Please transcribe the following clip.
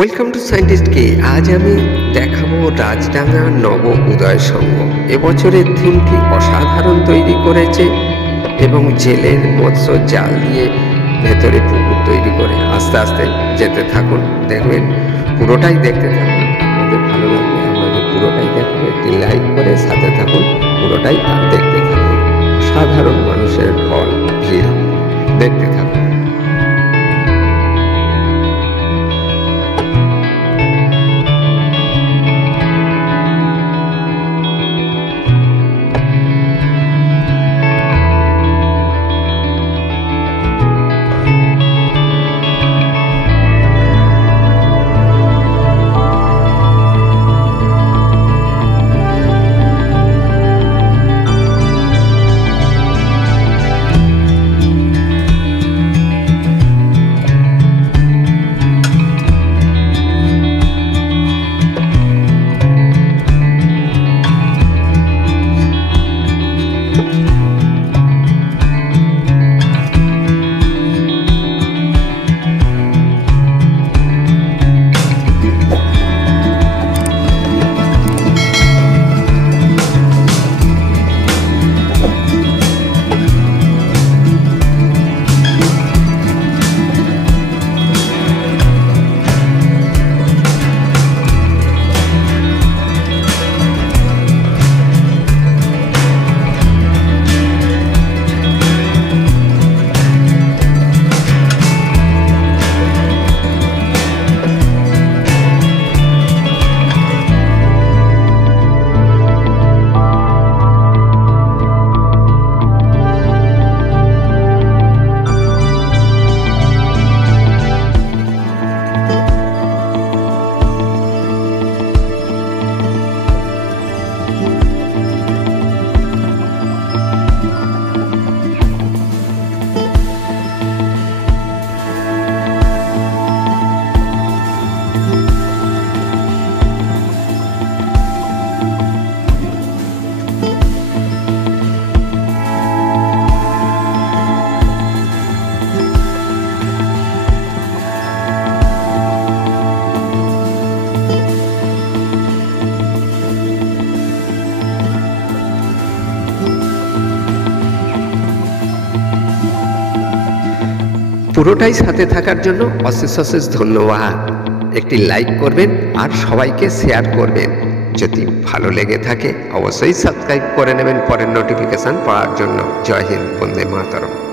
Welcome to scientist কে। আজ আমি দেখাবো রাজডাঙ্গা নব উদয় সংঘ। এবছরের থিমটি অসাধারণ তৈরি করেছে এবং জেলের মৎস্য জাল দিয়ে ভেতরে পুকুর তৈরি করে আস্তে আস্তে যেতে থাকুন, দেখবেন পুরোটাই দেখতে থাকুন। আপনাদের ভালো লাগবে, আপনাদের পুরোটাই দেখাবো। একটি লাইক করে সাথে থাকুন, পুরোটাই দেখতে থাকুন। অসাধারণ মানুষের ঢল ভিড়, দেখতে থাকুন। পুরোটাই সাথে থাকার জন্য অশেষ অশেষ ধন্যবাদ। একটি লাইক করবেন আর সবাইকে শেয়ার করবেন। যদি ভালো লেগে থাকে অবশ্যই সাবস্ক্রাইব করে নেবেন পরের নোটিফিকেশান পাওয়ার জন্য। জয় হিন্দ, বন্দে মাতরম।